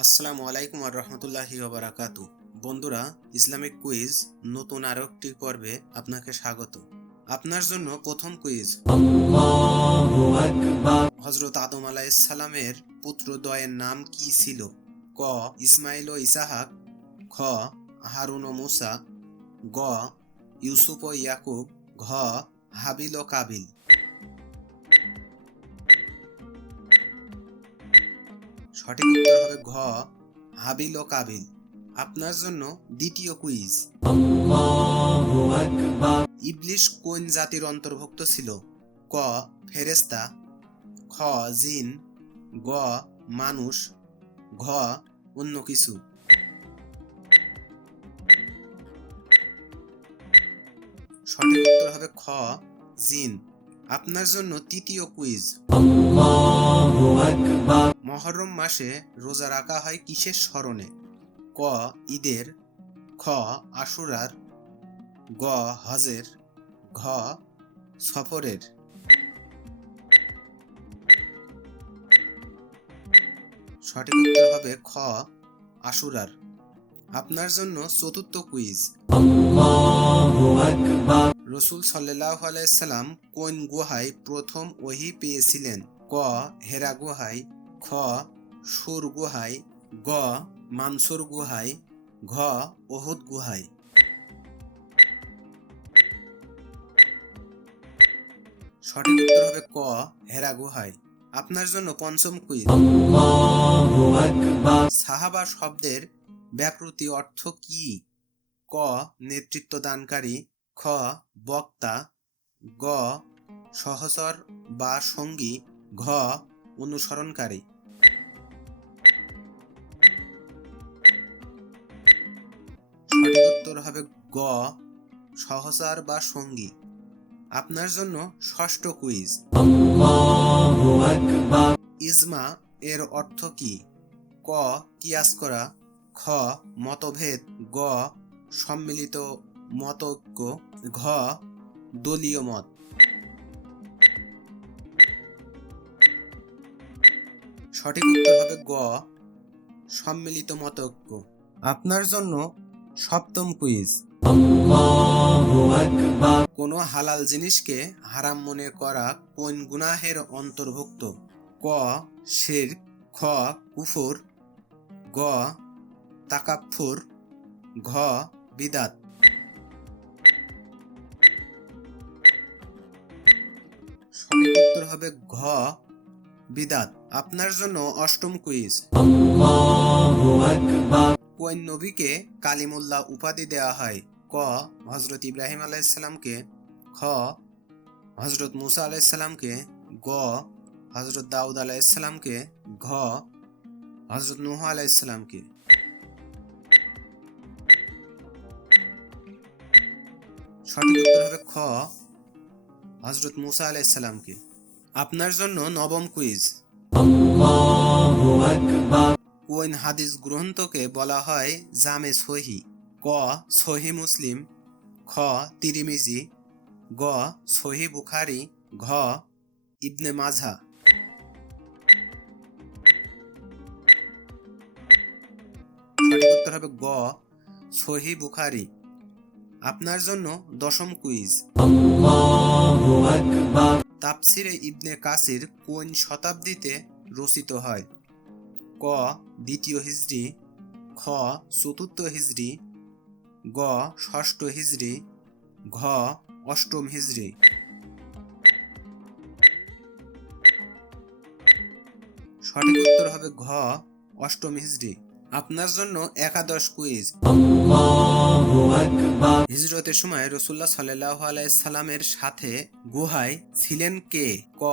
আসসালামু আলাইকুম আর রহমতুল্লাহি বারাকাতু বন্ধুরা ইসলামিক কুইজ নতুন আরও একটি পর্বে আপনাকে স্বাগত। আপনার জন্য প্রথম কুইজ। হজরত আদম আলাইসালামের পুত্র দয়ের নাম কি ছিল? ক ইসমাইল ও ইসাহাক। খ হারুন ও মুসা। গ ইউসুফ ও ইয়াকুব। ঘ হাবিল ও কাবিল। সঠিক উত্তর হবে ঘ হাবিল ও কাবিল। আপনার জন্য দ্বিতীয় কুইজ ইবলিশ কোন জাতির অন্তর্ভুক্ত ছিল? ক ফেরেস্তা খ জিন। গ মানুষ। ঘ অন্য কিছু। সঠিক উত্তর হবে খ জিন। আপনার জন্য তৃতীয় কুইজ মহরম মাসে রোজা রাখা হয় কিসের স্মরণে? ক ঈদের খ আশুরার গ হজের ঘ সফরের। সঠিক উত্তর হবে খ আশুরার। আপনার জন্য চতুর্থ কুইজ। রসুল সাল্লাহ আলাইসাল্লাম কোন গুহায় প্রথম ওহি পেয়েছিলেন? ক হেরা গুহায় খ সুর গুহায় গ মানসুর গুহায় ঘ ওহুদ গুহায়। সঠিক উত্তর হবে ক হেরা গুহায়। আপনার জন্য পঞ্চম কুইজ সাহাবা শব্দের ব্যাকৃতি অর্থ কি? ক নেতৃত্ব দানকারী। খ বক্তা। গ সহচর বা সঙ্গী। ঘ অনুসরণকারী। সঠিক উত্তর হবে গ সহচার বা সঙ্গী। আপনার জন্য ষষ্ঠ কুইজ। ইজমা এর অর্থ কি? ক কিয়াস করা। খ মতভেদ। গ সম্মিলিত মতৈক্য। ঘ দলীয় মত। সঠিক উত্তর হবে গ সম্মিলিত মতৈক্য। আপনার জন্য সপ্তম কুইজ। কোনো হালাল জিনিসকে হারাম মনে করা কোন গুনাহের অন্তর্ভুক্ত? ক শের খ কুফর গ তাকাফুর ঘ বিদাত। সঠিক উত্তর হবে ঘ বিদাত। আপনার জন্য অষ্টম কুইজ। কোন নবীকে কালিমুল্লাহ উপাধি দেওয়া হয়? ক হজরত ইব্রাহিম আলাইসাল্লামকে খ হজরত মুসা আলাইসাল্লামকে গ হজরত দাউদ আলাইসাল্লামকে ঘ হজরত নুহ আলাইসাল্লামকে সঠিক উত্তর হবে খ হজরত মুসা আলাইসাল্লামকে আপনার জন্য নবম কুইজ। কোন হাদিস গ্রন্থকে বলা হয় জামে সহি? ক, সহি মুসলিম, খ, তিরিমিজি, গ, সহি বুখারি, ঘ, ইবনে মাঝা উত্তর হবে গ, সহি বুখারি। আপনার জন্য দশম কুইজ। তাপসিরে ইবনে কাসির কোন শতাব্দীতে রচিত হয়? ক, দ্বিতীয় হিজড়ি খ, চতুর্থ হিজড়ি গ, ষষ্ঠ হিজড়ি ঘ, অষ্টম হিজড়ি সঠিক উত্তর হবে ঘ, অষ্টম হিজড়ি আপনার জন্য একাদশ কুইজ। হিজরতের সময় রসুল্লাহ সাল্লাহ আলাইসাল্লামের সাথে গুহায় ছিলেন কে? ক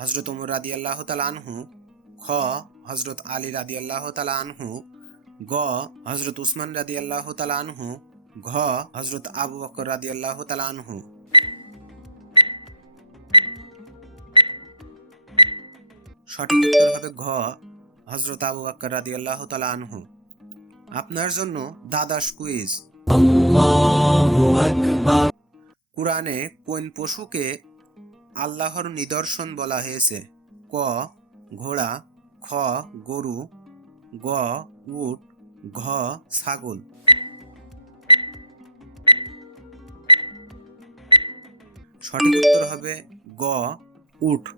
হজরত উমর রাদি আল্লাহ আনহু, খ হজরত আলী রাদি আল্লাহ আনহু, গ হজরত উসমান রাদি আল্লাহ আনহু, ঘ হজরত আবু বকর রাদি আল্লাহ আনহু। সঠিক উত্তর হবে ঘ হজরত আবু বকর রাদি আল্লাহ আনহু। আপনার জন্য দাদাস কুইজ কোরআনে কোন পশুকে আল্লাহর নিদর্শন বলা হয়েছে? ক ঘোড়া খ গরু গ উট ঘ ছাগল। সঠিক উত্তর হবে গ উট।